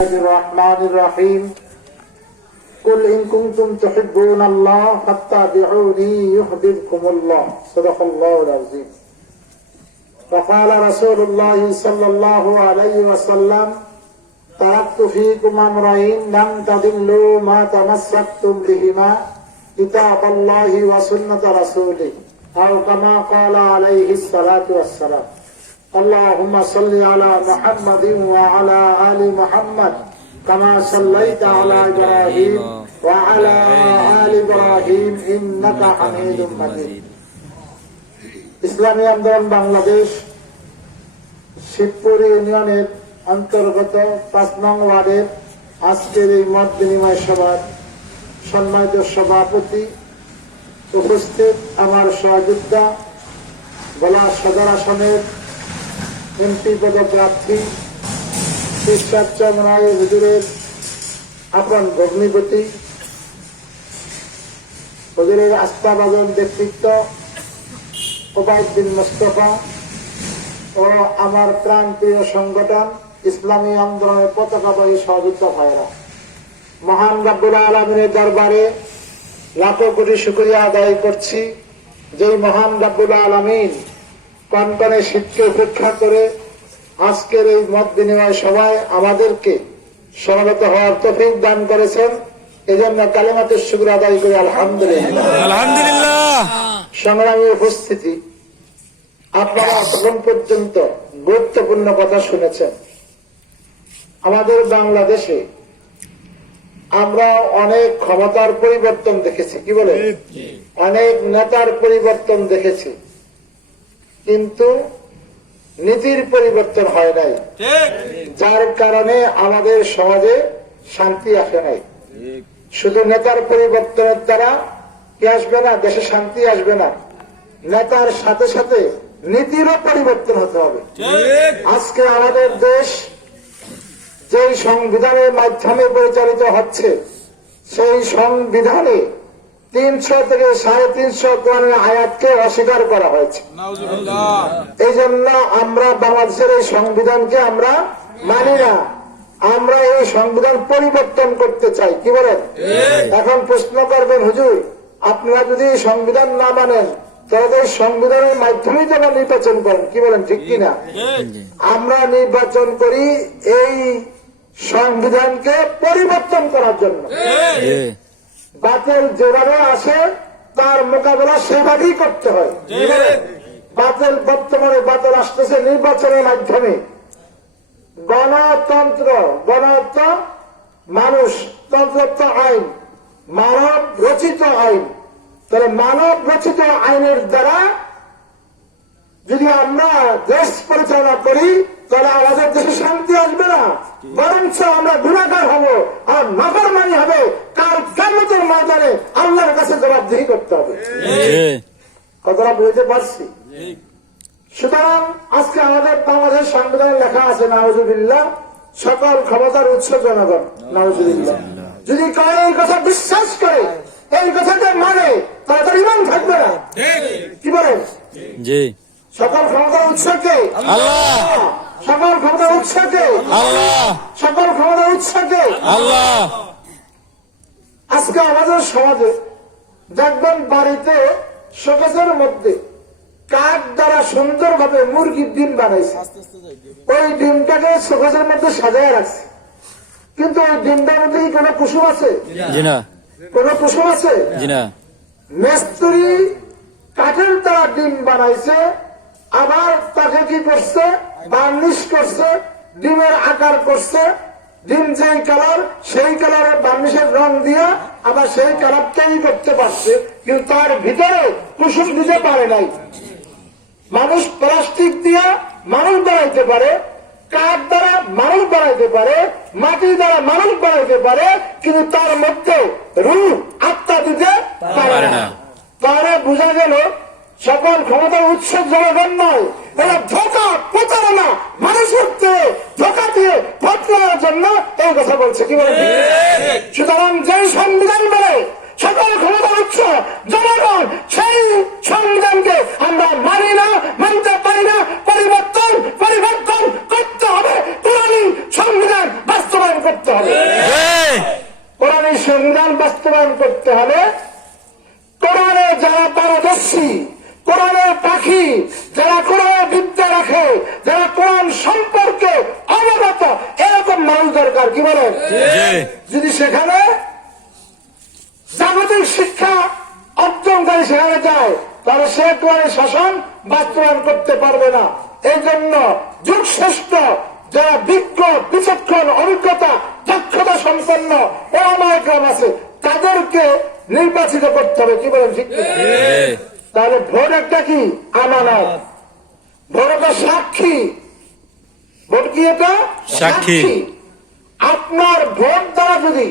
الرحمن الرحيم قل إن كنتم تحبون الله فاتبعوني يحببكم الله صدق الله العظيم وقال رسول الله صلى الله عليه وسلم تركت فيكم أمرين لم تضلوا ما تمسكتم بهما كتاب الله وسنة رسوله أو كما قال عليه الصلاة والسلام اللهم صل على محمد وعلى آل محمد كما صليت على إبراهيم وعلى آل إبراهيم إنك حميد مجيد ইসলামী আন্দোলন বাংলাদেশ শিবপুর ইউনিয়নের অন্তর্গত ৫ নং ওয়ার্ডের আজকের এই মত বিনিময় সভার সম্মানিত সভাপতি, উপস্থিত আমার সহযোদ্ধা, ভোলা সদর আসনের এমপি পদপ্রার্থী ঈশ্বর চন্দ্রায় হুজুরের আপন ভগ্নিপতি, হুজুরের আস্থাভাজন ব্যক্তিত্ব ওবায়দ বিন মুস্তাফা ও আমার প্রান্তীয় সংগঠন ইসলামী আন্দোলনের পতাকাবাহী সহযোদ্ধা ভাইরা, মহান রব্বুল আলামিনের দরবারে লাখো কোটি শুকরিয়া আদায় করছি। যেই মহান রব্বুল আলামিন কনকনে শীতকে উপেক্ষা করে আজকের এই মত বিনিময় সভায় আমাদেরকে সমবেত হওয়ার তৌফিক দান করেছেন, এজন্য কালিমাতুশ শুকর আদায় করি আলহামদুলিল্লাহ। আলহামদুলিল্লাহ। সংগ্রামী উপস্থিতি, আপনারা এখন পর্যন্ত গুরুত্বপূর্ণ কথা শুনেছেন। আমাদের বাংলাদেশে আমরা অনেক ক্ষমতার পরিবর্তন দেখেছি, কি বলে, অনেক নেতার পরিবর্তন দেখেছি, কিন্তু নীতির পরিবর্তন হয় নাই, যার কারণে আমাদের সমাজে শান্তি আসে নাই। শুধু নেতার পরিবর্তনের দ্বারা কি আসবে না, দেশে শান্তি আসবে না, নেতার সাথে সাথে নীতিরও পরিবর্তন হতে হবে। আজকে আমাদের দেশ যে সংবিধানের মাধ্যমে পরিচালিত হচ্ছে, সেই সংবিধানে ৩০০ থেকে ৩৫০ কোরআনের আয়াতকে অস্বীকার করা হয়েছে। এই জন্য আমরা বাংলাদেশের এই সংবিধানকে আমরা মানি না, আমরা এই সংবিধান পরিবর্তন করতে চাই, কি বলেন? এখন প্রশ্ন করবেন, হুজুর আপনারা যদি সংবিধান না মানেন তাহলে সংবিধানের মাধ্যমেই তো আমরা নির্বাচন করেন, কি বলেন, ঠিক কিনা? আমরা নির্বাচন করি এই সংবিধানকে পরিবর্তন করার জন্য। বাতিল যেভাবে আসে তার মোকাবেলা সেভাবেই করতে হয়। বাতিল বর্তমানে বাতিল আসতেছে নির্বাচনের মাধ্যমে। গণতন্ত্র, গণতন্ত্র মানুষ, তন্ত্র আইন, মানব রচিত আইন। তাহলে মানব রচিত আইনের দ্বারা যদি আমরা দেশ পরিচালনা করি তাহলে আমাদের দেশে শান্তি আসবে না, বরঞ্চ আমরা গুণাগার হব আর নাফরমানি হবে। কাল কিয়ামতের ময়দানে আল্লাহর কাছে জবাবদিহি করতে হবে। কতটা বুঝতে পারছি? সুতরাং আজকে আমাদের বাংলাদেশ সংবিধানে লেখা আছে, নাউজুবিল্লাহ, সকল ক্ষমতার উৎস জনগণ, নাউজুবিল্লাহ। যদি কেউ এই কথা বিশ্বাস করে, এই কথাটা মানে, তাহলে তার ঈমান থাকবে না, কি বলেন? সকল ক্ষমতার উৎসকে আল্লাহ, সকল ক্ষমতার উৎসকে আল্লাহ, সকল ক্ষমতার উৎসকে আল্লাহ। আজকে আমাদের সমাজে দেখবেন বাড়িতে শোকেসের মধ্যে কাঠ দ্বারা সুন্দরভাবে মুরগির ডিম বানাইছে, ওই ডিমটাকে শোকেসের মধ্যে সাজায় রাখছে, কিন্তু ওই ডিমটার মধ্যে কি কোনো কুসুম আছে? কোন কুসুম আছে? মিস্ত্রি কাঠের দ্বারা ডিম বানাইছে, আবার তাকে কি করছে, বার্নিশ করছে, ডিমের আকার করছে, ডিম যেই কালার সেই কালারের বার্নিশের রং দিয়া আবার সেই কালার তৈরি করতে পারছে, কিন্তু তার ভিতরে কুসুম দিতে পারে নাই। মানুষ প্লাস্টিক দিয়া মানুষ বানাইতে পারে, কাঠ দ্বারা মানুষ বানাইতে পারে, মাটি দ্বারা মানুষ বানাইতে পারে, কিন্তু তার মধ্যে রূহ আত্মা দিতে পারে না। তাহলে বোঝা গেল সকল ক্ষমতার উৎস জনগণ নয়, এরা ধোঁকা, প্রতারণা, মানুষের ধোঁকা দিয়ে ভোট নেওয়ার জন্য এই কথা বলছে, কি বলে? সুতরাং যেই সংবিধান বলে সকল ক্ষমতার উৎস জনগণ, সেই সংবিধানকে আমরা মানি না, মানতে পারি না। পরিবর্তন করতে হবে, পুরানি সংবিধান বাস্তবায়ন করতে সংবিধান বাস্তবায়ন করতে হলে কোরআনে যারা পারদর্শী, কোরআনের পাখি, যারা কোরআনের বিদ্যা রাখে, যারা কোরআন সম্পর্কে অবগত, এরকম মানুষ দরকার। কি বলেন? যদি সেখানে জাগতিক শিক্ষা অর্জনকারী সেখানে যায়, তাহলে সে কোরআনের শাসন বাস্তবায়ন করতে পারবে না। এই জন্য যুগশ্রেষ্ঠ যারা বিজ্ঞ, বিচক্ষণ, অভিজ্ঞতা, দক্ষতা সম্পন্ন ওলামায়ে কেরাম আছে, তাদেরকে নির্বাচিত করতে হবে। কি বলেন? ঠিক না? তাহলে ভোট একটা কি? আমানত। ভোট একটা সাক্ষী। ভোট কি? এটা সাক্ষী। আপনার ভোট দ্বারা যদি